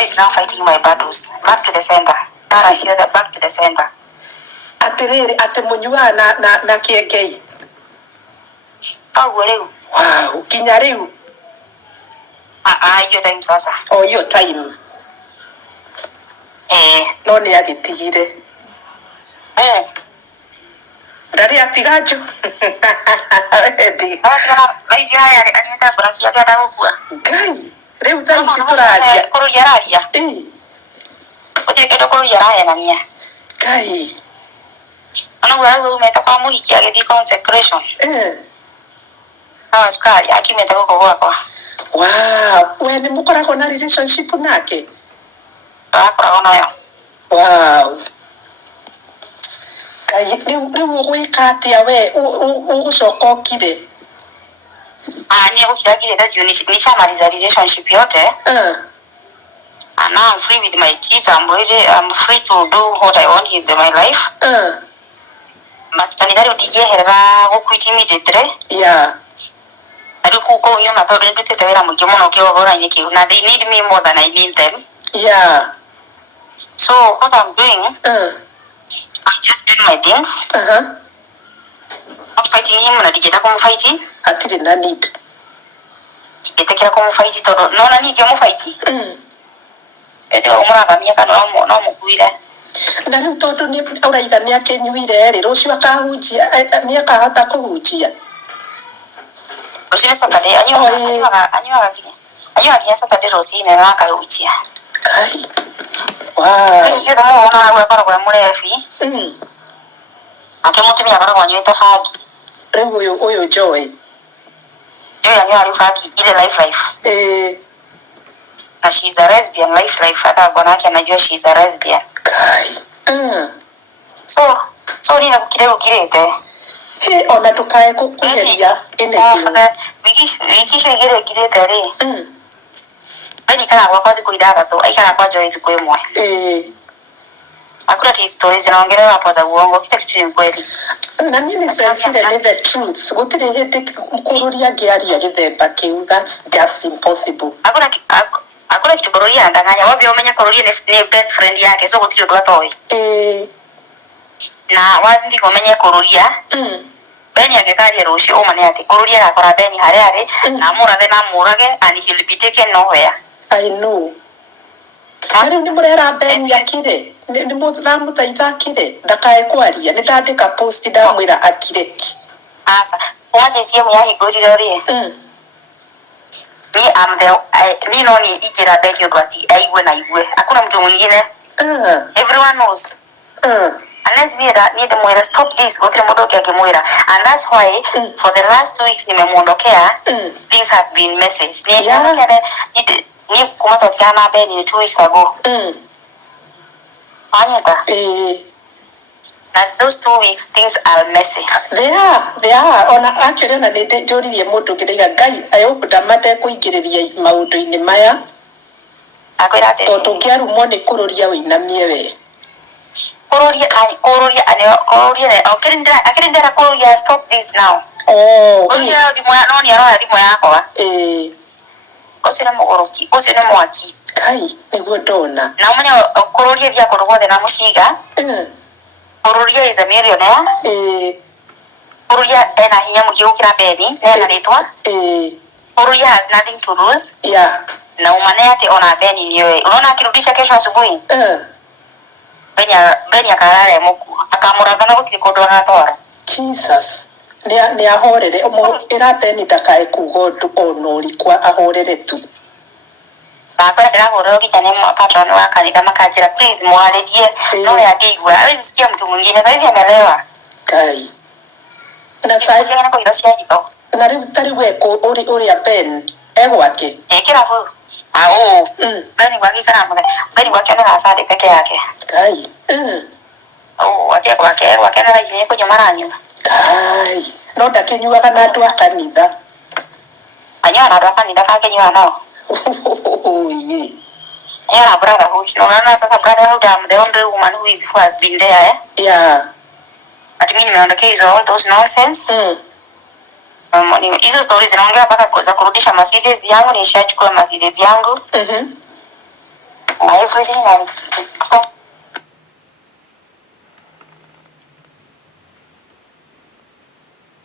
God is now fighting my battles. Back to the center. Back to the center. Atiriri ate munyua na kiengei. Wow, kinya riu. Hiyo time sasa. Oh, hiyo time. No ni agitigire. Ndari atigajo. Maisi haya anienda kurakia kada gukua. Ngai, riu thaa ici turaria. Kuru yararia. Oje kedo kuru yaraya na nia. Ngai. Ana wewe umetoka muhiki agithii consecration. Skari akimeta guko gwakwa. Wow, we ni mukoragwo na relationship nake? Akoragwo nayo. Wow. Kai riu gwika atia we ugucoka okire? Ni ukiragire da juni nishamaliza relationship yote. And now I'm free with my kids. I'm free to do what I want in my life. But tanidari udijeherera gukwit immediately. Yeah. Aduku ko yuma to rindu tetewera mu gimono ke obora nyeki na they need me more than I need them. Yeah. So what I'm doing, I'm just doing my things. I'm fighting him na dijeta ko fighting. Atiri na need. Etekera ko fighting to no na need mo fighting. Ete omura kamia kana no mo kuira. Na riu tondu ni uraiga ni akenyuire ri rucio akahunjia ni akahota kuhunjia. Rosine Saturday anyuaga Saturday Rosine na akahunjia. Ai. Wow. Sisi ndio mwana wangu kwa murefi. Akemutumia bara kwa nyeta fagi. Riu uyo Joy. Joy anyuaga fagi ile life. And she's a lesbian, life. Hata bwana yake anajua she's a lesbian. Kai. So nina kukirete. Ona tukae kugeria anything. Wiki shigire kirete ri. Ani kana kwa kuidara tu, aikana kwa Joy tu kwemwe. Hakuna stories zinaongelea hapo za uongo, kitu ni kweli. Na nini sensire ni the truth. Gutire hete kururia giaria githemba kiu, that's just impossible. Hakuna kitu kururia ndanganya, wapi umenya kururia ni best friend yake, so gutire ndo atoi. Na wapi umenya kururia? Beni agekaria rushi umane ati kururia akora Beni harare na murathe na murage and he'll be taken nowhere. I know. Ari ni murera Beni akire. Ni muthaitha akire. Ndakae kwaria. Ni ndandika post ndamwira akire. Asa, umaje simu ya higuriro ri. Me am me no ni ikira Beni odwati aigwe na igwe. Hakuna mtu mwingine. Everyone knows. Unless we need to stop this, go to Modoki Akimura. And that's why for the last 2 weeks in Mondokea, things have been messy. Ni kumatotikana Beni 2 weeks ago. And those 2 weeks, things are messy. They are. On actually, on a day, Jody, a motor getting a guy. I hope that matter could get a maudo in the Maya. I got at it. To get money, Kuroria in Namire. Korea, stop this now. Oh, Kai, they were dona. Now, when Korea Diakoro than Amushiga, Korea is a millionaire. Korea and I am Yukira Benny, and a little. Korea has nothing to lose. Yeah. No manete on a Benny, Rona Kirubisha Kesha. Benya karare muku akamuragana gutirikodoana tora. Jesus ni ahorere omo era Beni dakae kugodu onori kwa ahorere tu. Bafara dira horo kitane mu patron wa kanida makajira please mwaledie no ya gigwa hawezi sikia mtu mwingine saizi amelewa. Kai na saizi yana kwa idosia hito na tari weko ori ya Ben wake kila fu Beni wake kana mwana Beni wake na asante peke yake. Kai wake na jini kwenye mara nyuma. Kai no dakenyuga kana andu akanitha anyo na ndo kanitha kakenyuga nao. Yeah, brotherhood. No, sasa brotherhood, I'm the only woman who has been there. Yeah. But meaning on the case of all those nonsense. Hizo stories zinaongea mpaka za kurudisha Mercedes yangu, nishachukua Mercedes yangu. everything and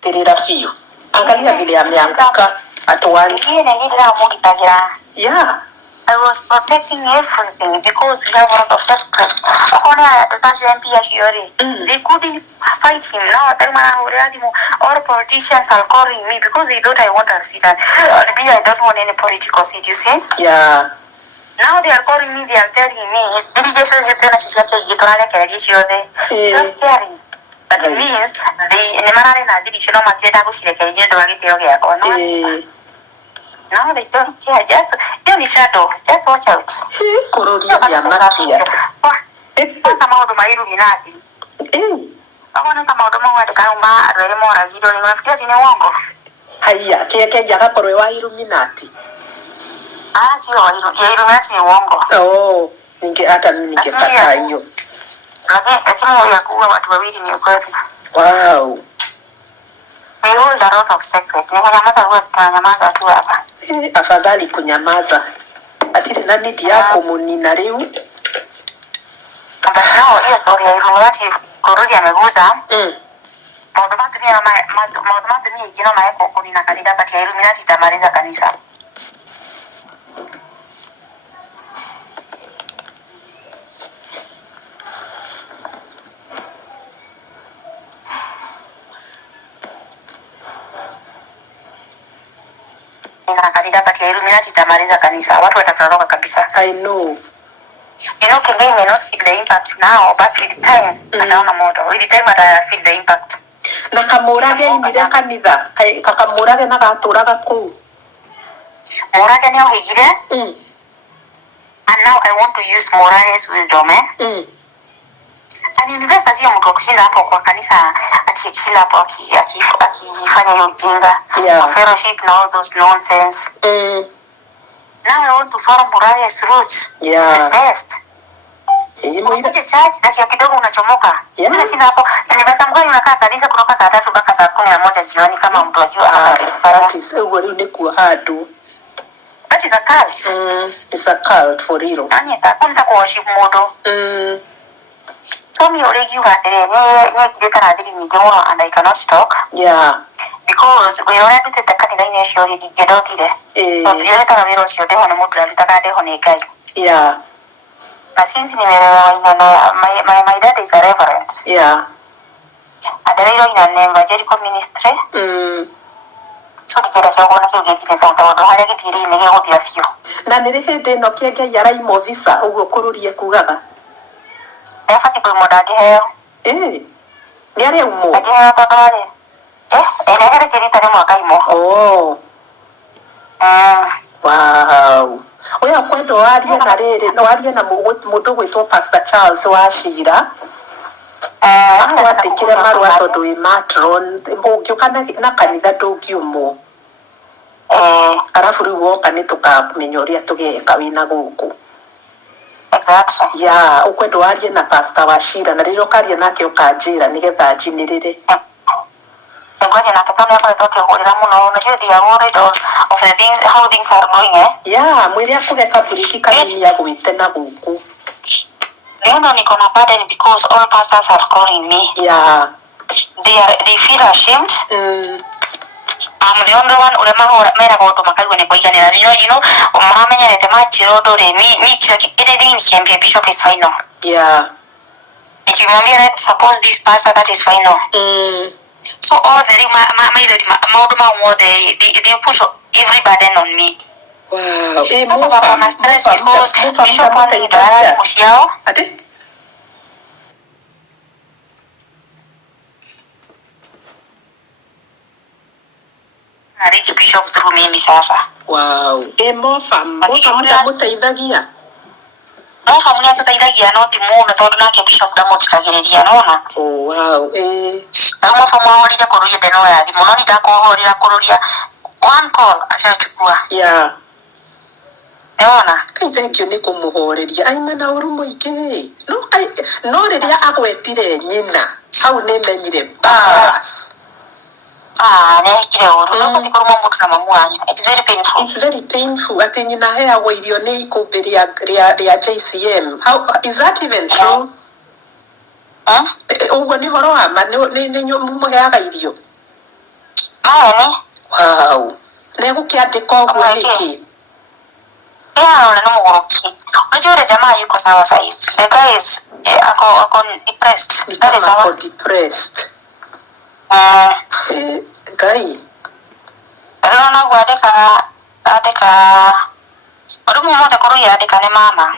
terera fio. Angalia vile ameanguka atuani. Yeah. I was protecting everything because we have a lot of secrets. They couldn't fight him. Now all politicians are calling me because they thought I want a seat. And I don't want any political seat, you see? Yeah. Now they are calling me, they are telling me, just caring. But it means now they don't care. Just you're the shadow. Just watch out. Haya, keke yagakorwe wa Illuminati. Sio Illuminati ni uongo. Oh, hata mimi ningekataa hiyo. Lakini ya kuua watu wawili ni ukweli. Wow. We hold a lot of secrets. Nyamaza tu hapa. Afadhali kunyamaza. Atile na nidi yako munina leo. But now hiyo story ya Illuminati kurudi ameguza. Maudumatu mimi jina maeko kunina kanisa kati ya Illuminati itamaliza kanisa. Kanisa kati ya Illuminati itamaliza kanisa. Watu watatoroka kabisa. I know. You know, Kenya may not feel the impact now, but with time, ataona moto. With time, I feel the impact. Na kamurage imire kanitha, kakamurage na gaturaga kuu. Murage niyo higire. And now I want to use Morage's wisdom, And investors hiyo mtu kushinda hapo kwa kanisa akishinda hapo akifanya hiyo ujinga. Fellowship and all those nonsense. Now I want to follow Morage's roots. The best. Unakuja church dakika kidogo unachomoka. Sina shida hapo. Investor mgani unakaa kanisa kutoka saa 3 mpaka saa 11 jioni kama mtu ajua That is a cult. It's a cult for real. Nani atakwenda kwa worship modo? So me already you had and I cannot talk. Yeah. Because we already did the cutting in your already get out there. So you let her know she on a model Yeah. But since my dad is a reverend. Yeah. And then in an evangelical ministry. So the judge going to get it from the other few. Nanere no kienge yara imo visa ugo kururie kugaga. Nefati kwa modadi heo. Ni are umo. Ati heo todore. Enegere tirita ni mwaka imo. Oh. Wow. Oya kwendo warie na rere, no warie na mundu gwitwo Pastor Charles Wachira. Akwandikire marua tondu wi matron, ungiuka na kanitha ndungiumo. Arafu riu woka ni tukamenya uria tugeka wina guku. Exactly. Yeah, ukwendo warie na Pastor Wachira na riro karia nake ukanjira nigetha njinirire. Ngoja na katoni hapa nitoke hulira muno unajua they are worried of the things, how things are going Yeah, mwili akureka buriki kanini ya gwite na guku. Leo niko na burden because all pastors are calling me. Yeah. They feel ashamed. I'm the only one ulema mera goto makaiwa ni boiganira. You know, umamenya nete machirodo re me kila anything nikiambia bishop is final. Yeah. Nikimwambia that suppose this pastor that is final. So all the they push every burden on me. Wow. Reach bishop through me sasa. Wow. Mofa mutaithagia. Mofa mwenye tutaithagia no timuno tondu nake bishop ndamuthikagiriria nona. Oh wow. Na mofa mwaorira kururia ndeno ya thimu no ndakuhorira kururia one call ashachukua. Yeah. Nona. Thank you ni kumuhoreria. Ai mana urumo ike. No riria agwetire nyina. Hau ne menyire bas. ne kile uru no kuti kuruma mutu na mamu wanyu. It's very painful. It's very painful. Ati nyina hea wa irio ni ikumbiri ya JCM. How is that even true? Ugo ni horo ama ni muheaga irio. Ni. Wow. Nego kiandika ugo niki. Na no mugoroki. Unajua yule jamaa yuko sawa saizi. The guy is ako depressed. That is how depressed. Guy. Rona guadeka orumu moja kuru ya adeka ne mama.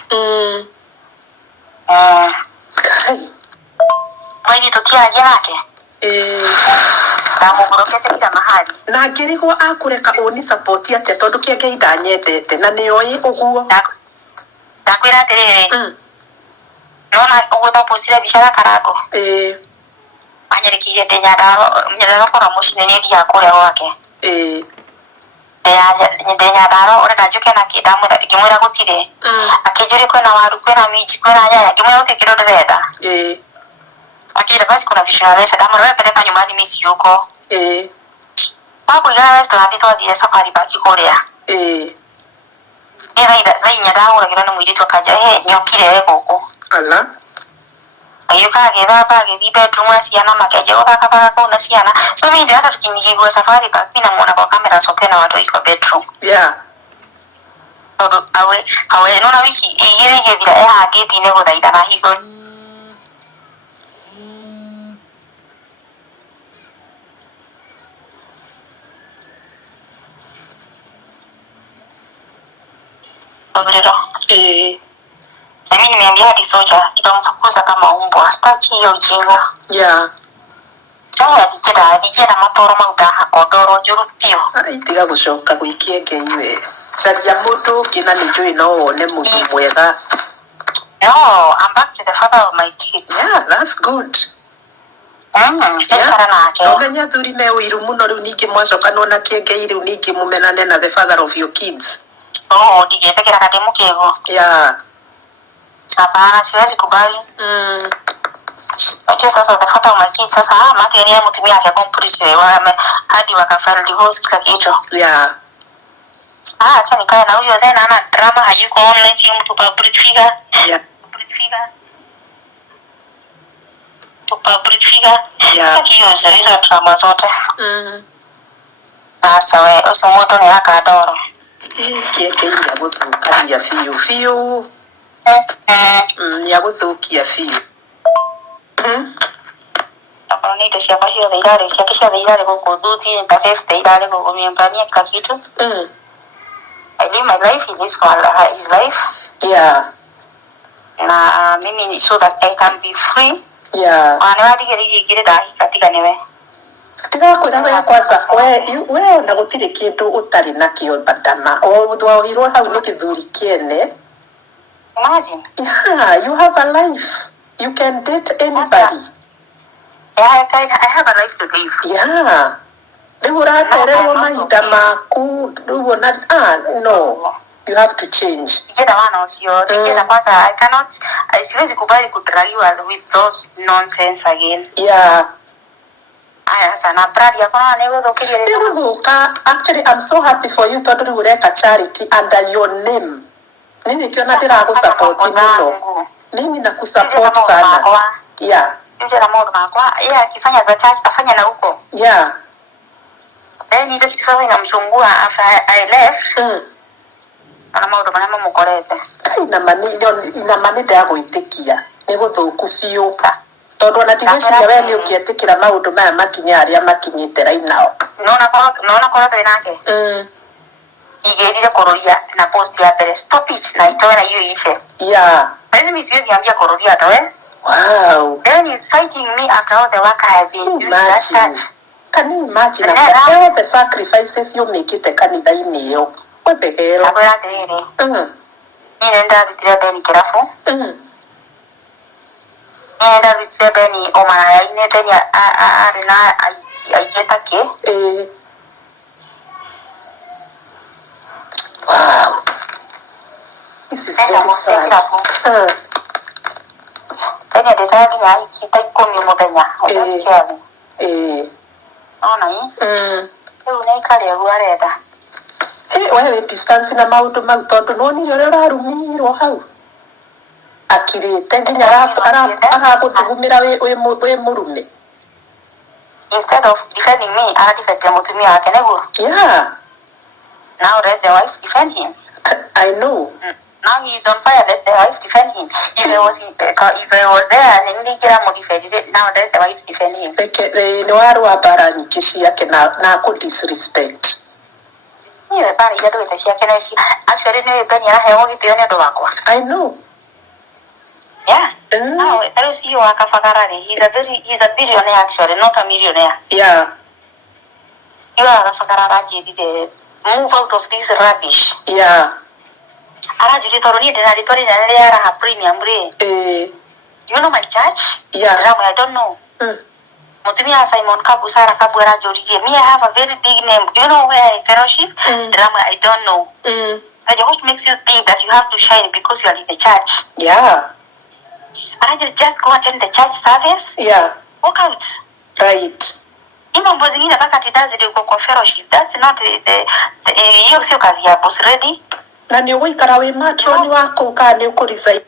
Guy. Mwini tukia jenake. Na mugorokete kila mahali. Na ngirigwo akureka oni support ate tondu kienge indanyendete na ni oi uguo. Ndakwira atiriri. Nona uguo topusire bishara karago. Anyarikirie nyandaro kora mucine ni ndia kuria wake. Nyandaro ore najuke na kidamura ngimwira gutire. Akijuri kwena waru kwena miji kwena nyanya ngimwira gutire kirodo zeda. Akira basi kuna vishara lesa damura wewe peleka nyumbani mimi siyuko. Babu ya restaurant to dire safari baki korea. Rai nyandaro gira no mwiri to kaja nyokire wego. Ala. Ayuka gira ba gidi bedroom asiana makeje ukakapaka kuna siana. So mimi ndio hata tukimjigwa safari baki na muona kwa kamera soke na watu iko bedroom. Yeah. Awe nona wiki igire vile geti ne guthaitha na higo. Obrero. Mimi nimeambia hadi soja tutamfukuza kama umbwa. Sitaki hiyo ujinga. Yeah. Dijera matoro maudaha kodoro njuru pio. Itiga gucoka gwikie ngeiwe. Caria mundu kina ni njui no wone mundu mwega. No, I'm back to the father of my kids. Yeah, that's good. Omenya thuri me wiru muno riu ningi mwacoka nona kiengei riu ningi mumenane na the father of your kids. Digethekera kademu kego. Yeah. Hapana, siwezi kubali. Unajua sasa the father of my kids sasa maki ni mtumia yake completely hadi wakafile divorce kila kitu. Yeah. Acha nikae na huyo tena ana drama hayuko online si mtu public figure. Yeah. Public figure. Yeah. Sasa hizo drama zote. Sasa wewe usomoto ni akadoro. Kieke ya guthukaria fiu. Ya guthukia fiu. Ni to cia pasio de irare cia kisha de irare ko duty ta feste irare ko miempania kakitu. I live my life, he lives his life. Yeah. Na mimi so that I can be free. Yeah. Ana wadi gere dahi katika newe. Tiga kwira we kwanza we na gutire kindu utari na kio badana. O thwahirwo hau ni kithuri kiene. Imagine. Yeah, you have a life. You can date anybody. Yeah, I have a life to live. Yeah. Ura tererwo mahinda maku ruona no. You have to change. Jeda wana usio. Jeda kwanza I siwezi kubali kudragiwa with those nonsense again. Yeah. Aya sana brad yako na newe dokiri. Actually I'm so happy for you tondu ureka charity under your name. Nini kiona ndira go support muno. Mimi nakusupport sana. Yeah. Yule na modo makwa yeye akifanya za church afanya na huko. Yeah. Then ile kitu sasa inamsumbua after I left. Ana modo manama mukorete. Ina mani nda gwitikia ni guthuku fiu. Tondu na tigwiciria we ni ukietikira maundu maya makinya aria makinyite right now. Naona korete nake. Igerire kororia na post ya pere stop it na itoe na hiyo ishe. Yeah. Lazima siwezi ambia kororia towe. Wow. Then he's fighting me after all the work I have been doing that church. Can you imagine after all the sacrifices you make it kanitha-ini iyo? What the hell? Agora tiriri. Nenda bitire beni kirafu. Nenda bitire beni omara ya ine beni na aijeta ke. Wow. This is very sad. Ene de tadi ya ikita ikomi mudanya. ona hii eu nei kale guareda wewe distance na maundu mau tondu noni uri urarumirwo hau akirite nginya araguthugumira we murume instead of defending me defend mutumia wake neguo. Yeah, now let the wife defend him. I know. Now he is on fire, let the wife defend him. If he was there and he defended it, now let the wife defend him. Ni waru wa bara nyingi ciake na ku disrespect. Niwe bara ya ndu ciake no ci actually niwe Penny arahewo gitio ni ndu wakwa. I know. Yeah. Now that is you Akafagarari. He's a billionaire actually, not a millionaire. Yeah. You are Akafagarari move out of this rubbish. Yeah. Arajuri toroni denari tori denari ara ha premium re. Do you know my church? Yeah. I don't know. Mutumia Simon Kabu Sara Kabu Arajuri. Me, I have a very big name. Do you know where I fellowship? Drama, I don't know. And what makes you think that you have to shine because you are in the church? Yeah. Just go attend the church service. Yeah. Walk out. Right. Even bozingine bakati dazi kwa fellowship. That's not hiyo sio kazi ya boss ready. Na ni uikara we matroni wako ukane ukuriza